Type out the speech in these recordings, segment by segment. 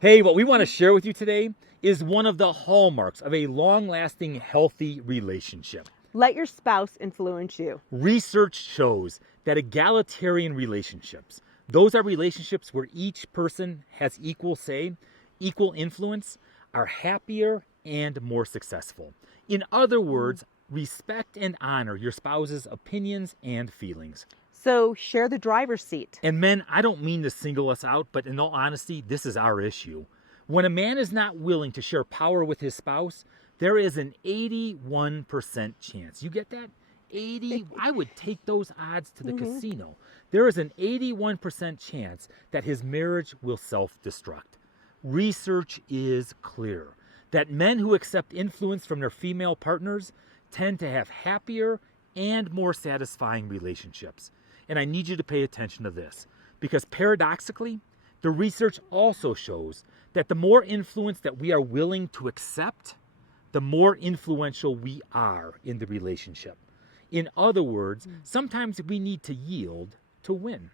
Hey, what we want to share with you today is one of the hallmarks of a long-lasting, healthy relationship. Let your spouse influence you. Research shows that egalitarian relationships, those are relationships where each person has equal say, equal influence, are happier and more successful. In other words, respect and honor your spouse's opinions and feelings. So share the driver's seat. And men, I don't mean to single us out, but in all honesty, this is our issue. When a man is not willing to share power with his spouse, there is an 81% chance. You get that? 80, I would take those odds to the casino. There is an 81% chance that his marriage will self-destruct. Research is clear that men who accept influence from their female partners tend to have happier and more satisfying relationships. And I need you to pay attention to this, because paradoxically, the research also shows that the more influence that we are willing to accept, the more influential we are in the relationship. In other words, sometimes we need to yield to win.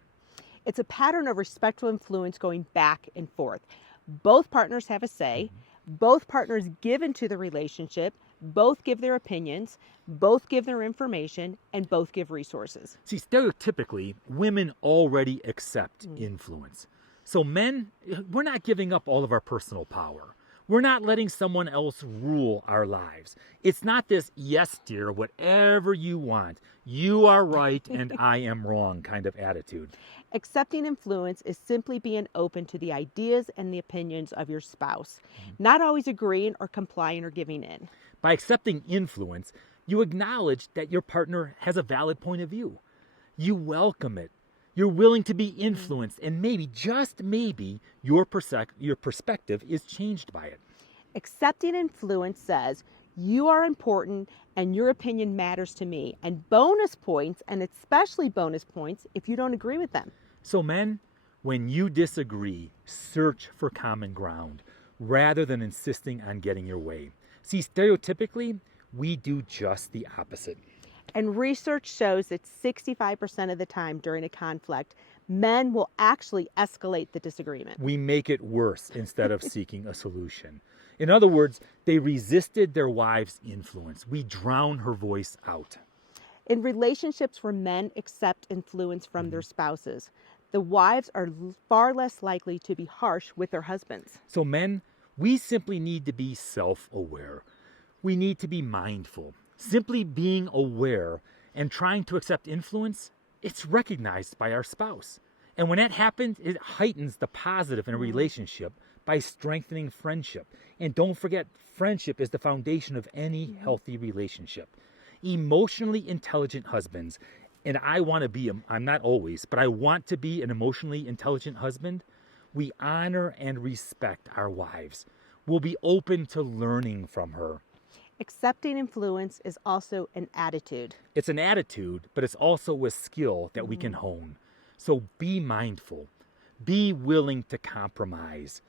It's a pattern of respectful influence going back and forth. Both partners have a say. Both partners give into the relationship. Both give their opinions. Both give their information. And both give resources. See, stereotypically, women already accept influence. So men, we're not giving up all of our personal power. We're not letting someone else rule our lives. It's not this, yes, dear, whatever you want. You are right and I am wrong kind of attitude. Accepting influence is simply being open to the ideas and the opinions of your spouse, not always agreeing or complying or giving in. By accepting influence, you acknowledge that your partner has a valid point of view. You welcome it. You're willing to be influenced, and maybe, just maybe, your perspective is changed by it. Accepting influence says, you are important and your opinion matters to me. And bonus points, and especially bonus points, if you don't agree with them. So men, when you disagree, search for common ground rather than insisting on getting your way. See, stereotypically, we do just the opposite. And research shows that 65% of the time during a conflict, men will actually escalate the disagreement. We make it worse instead of seeking a solution. In other words, they resisted their wife's influence. We drown her voice out. In relationships where men accept influence from their spouses, the wives are far less likely to be harsh with their husbands. So men, we simply need to be self-aware. We need to be mindful. Simply being aware and trying to accept influence, it's recognized by our spouse. And when that happens, it heightens the positive in a relationship by strengthening friendship. And don't forget, friendship is the foundation of any healthy relationship. Emotionally intelligent husbands, and I want to be, I'm not always, but I want to be an emotionally intelligent husband. We honor and respect our wives. We'll be open to learning from her. Accepting influence is also an attitude. It's an attitude, but it's also a skill that we can hone. So be mindful. Be willing to compromise.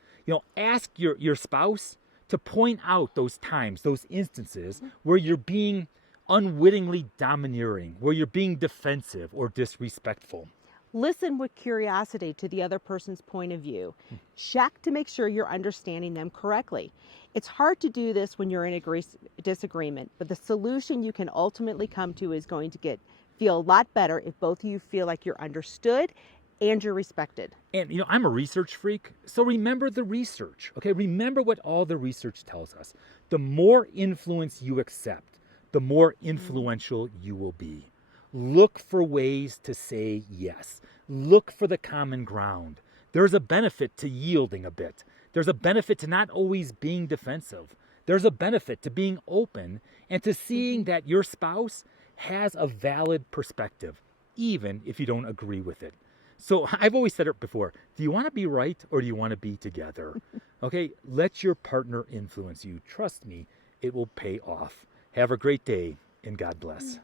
Ask your spouse to point out those times, those instances where you're being unwittingly domineering, where you're being defensive or disrespectful. Listen with curiosity to the other person's point of view. Check to make sure you're understanding them correctly. It's hard to do this when you're in a disagreement, but the solution you can ultimately come to is going to feel a lot better if both of you feel like you're understood and you're respected. And I'm a research freak, so remember the research, okay? Remember what all the research tells us. The more influence you accept, the more influential you will be. Look for ways to say yes. Look for the common ground. There's a benefit to yielding a bit. There's a benefit to not always being defensive. There's a benefit to being open and to seeing that your spouse has a valid perspective, even if you don't agree with it. So I've always said it before, do you want to be right or do you want to be together? Okay, let your partner influence you. Trust me, it will pay off. Have a great day and God bless.